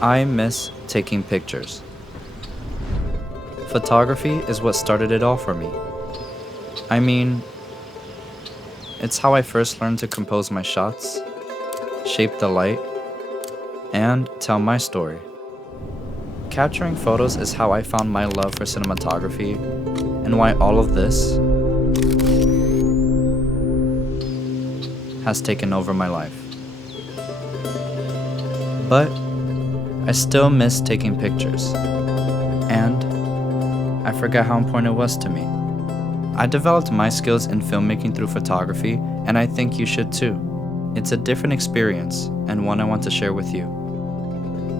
I miss taking pictures. Photography is what started it all for me. I mean, it's how I first learned to compose my shots, shape the light, and tell my story. Capturing photos is how I found my love for cinematography and why all of this has taken over my life. But I still miss taking pictures, and I forgot how important it was to me. I developed my skills in filmmaking through photography, and I think you should too. It's a different experience, and one I want to share with you.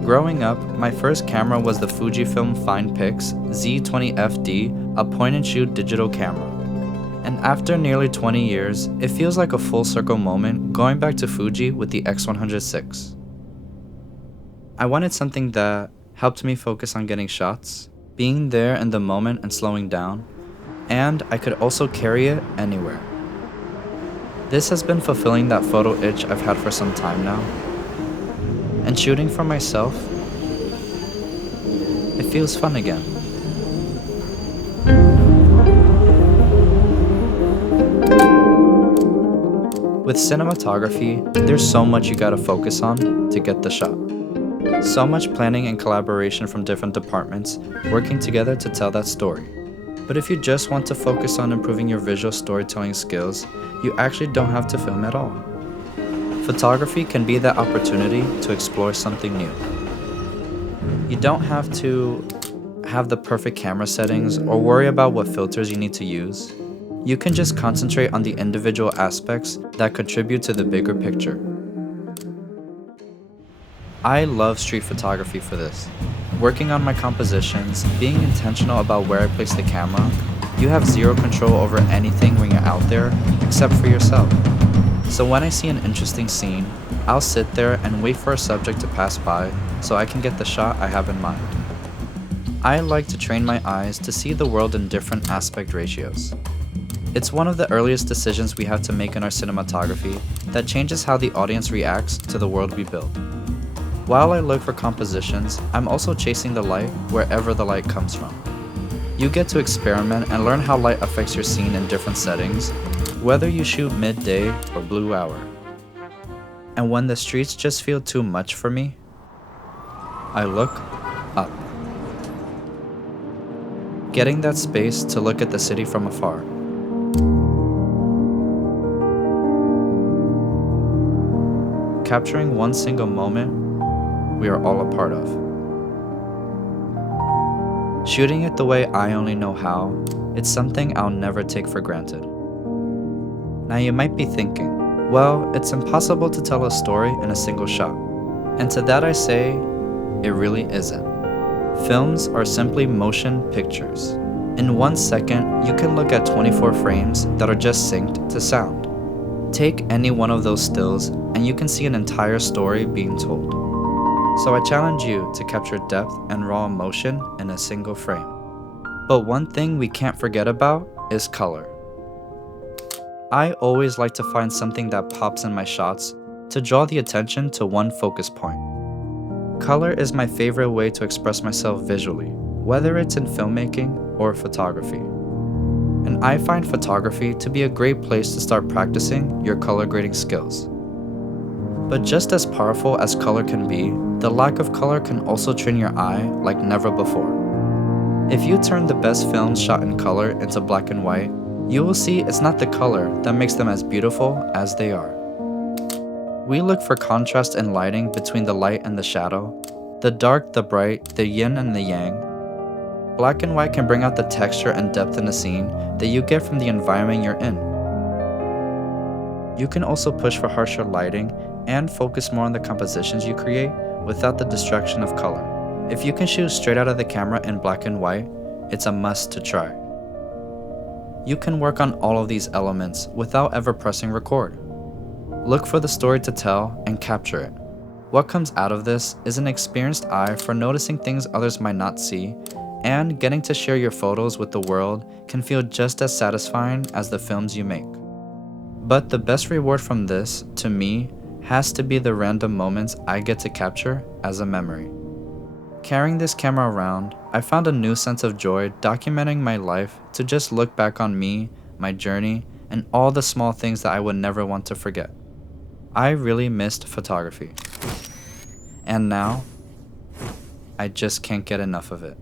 Growing up, my first camera was the Fujifilm FinePix Z20FD, a point-and-shoot digital camera. And after nearly 20 years, it feels like a full circle moment going back to Fuji with the X106. I wanted something that helped me focus on getting shots, being there in the moment and slowing down, and I could also carry it anywhere. This has been fulfilling that photo itch I've had for some time now. And shooting for myself, it feels fun again. With cinematography, there's so much you gotta focus on to get the shot. So much planning and collaboration from different departments working together to tell that story. But if you just want to focus on improving your visual storytelling skills, you actually don't have to film at all. Photography can be that opportunity to explore something new. You don't have to have the perfect camera settings or worry about what filters you need to use. You can just concentrate on the individual aspects that contribute to the bigger picture. I love street photography for this. Working on my compositions, being intentional about where I place the camera, you have zero control over anything when you're out there except for yourself. So when I see an interesting scene, I'll sit there and wait for a subject to pass by so I can get the shot I have in mind. I like to train my eyes to see the world in different aspect ratios. It's one of the earliest decisions we have to make in our cinematography that changes how the audience reacts to the world we build. While I look for compositions, I'm also chasing the light wherever the light comes from. You get to experiment and learn how light affects your scene in different settings, whether you shoot midday or blue hour. And when the streets just feel too much for me, I look up. Getting that space to look at the city from afar. Capturing one single moment we are all a part of. Shooting it the way I only know how, it's something I'll never take for granted. Now you might be thinking, well, it's impossible to tell a story in a single shot. And to that I say, it really isn't. Films are simply motion pictures. In 1 second, you can look at 24 frames that are just synced to sound. Take any one of those stills and you can see an entire story being told. So I challenge you to capture depth and raw emotion in a single frame. But one thing we can't forget about is color. I always like to find something that pops in my shots to draw the attention to one focus point. Color is my favorite way to express myself visually, whether it's in filmmaking or photography. And I find photography to be a great place to start practicing your color grading skills. But just as powerful as color can be, the lack of color can also train your eye like never before. If you turn the best films shot in color into black and white, you will see it's not the color that makes them as beautiful as they are. We look for contrast in lighting between the light and the shadow, the dark, the bright, the yin and the yang. Black and white can bring out the texture and depth in a scene that you get from the environment you're in. You can also push for harsher lighting and focus more on the compositions you create without the distraction of color. If you can shoot straight out of the camera in black and white, it's a must to try. You can work on all of these elements without ever pressing record. Look for the story to tell and capture it. What comes out of this is an experienced eye for noticing things others might not see, and getting to share your photos with the world can feel just as satisfying as the films you make. But the best reward from this, to me, has to be the random moments I get to capture as a memory. Carrying this camera around, I found a new sense of joy documenting my life to just look back on me, my journey, and all the small things that I would never want to forget. I really missed photography. And now, I just can't get enough of it.